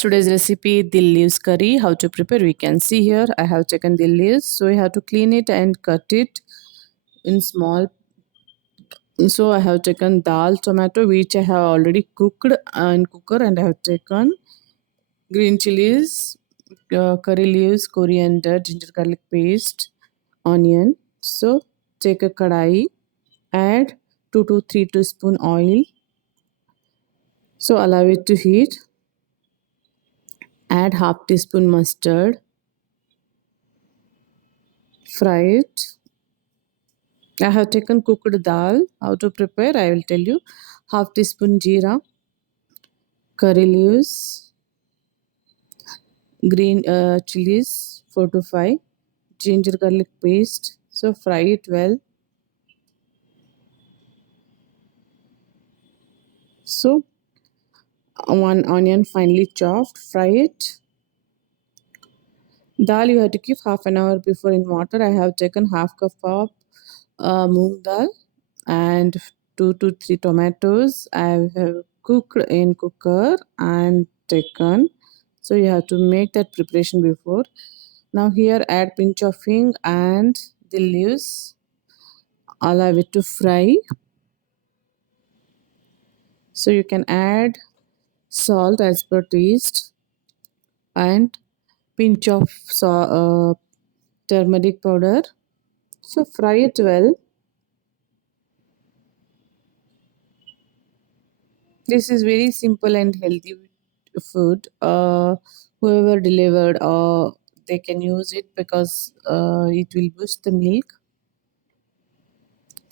Friends, today's recipe dill leaves curry. How to prepare? We can see here. I have taken dill leaves, so we have to clean it and cut it in small. So I have taken dal, tomato, which I have already cooked in cooker, and I have taken green chilies, curry leaves, coriander, ginger garlic paste, onion. So take a kadai, add 2 to 3 teaspoon oil. So allow it to heat. Add half teaspoon mustard. Fry it. I have taken cooked dal. How to prepare? I will tell you. Half teaspoon jeera, curry leaves, green chilies 4 to 5, ginger garlic paste. So fry it well. So one onion finely chopped. Fry it. Dal you have to keep half an hour before in water. I have taken half cup of moong dal and 2 to 3 tomatoes. I have cooked in cooker and taken. So you have to make that preparation before. Now here add pinch of hing and the leaves. Allow it to fry. So you can add salt as per taste and pinch of turmeric powder. So fry it well. This is very simple and healthy food. Whoever delivered, they can use it because it will boost the milk.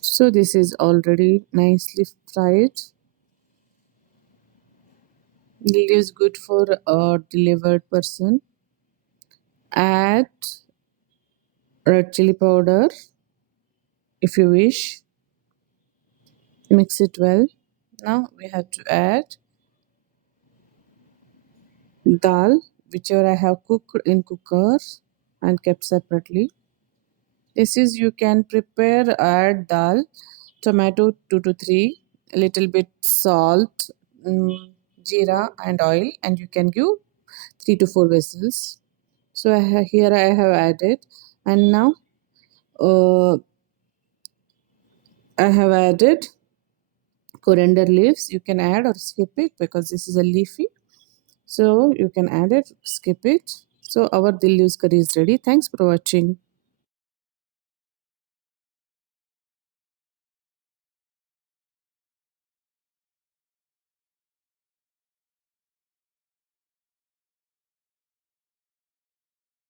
So this is already nicely fried. It is good for a delivered person. Add red chili powder if you wish. Mix it well. Now we have to add dal, whichever I have cooked in cooker and kept separately. This is you can prepare add dal, tomato 2 to 3, a little bit salt, jeera and oil, and you can give 3 to 4 whistles. So here I have added, and now I have added coriander leaves. You can add or skip it because this is a leafy. So you can add it, skip it. So our dill leaves curry is ready. Thanks for watching.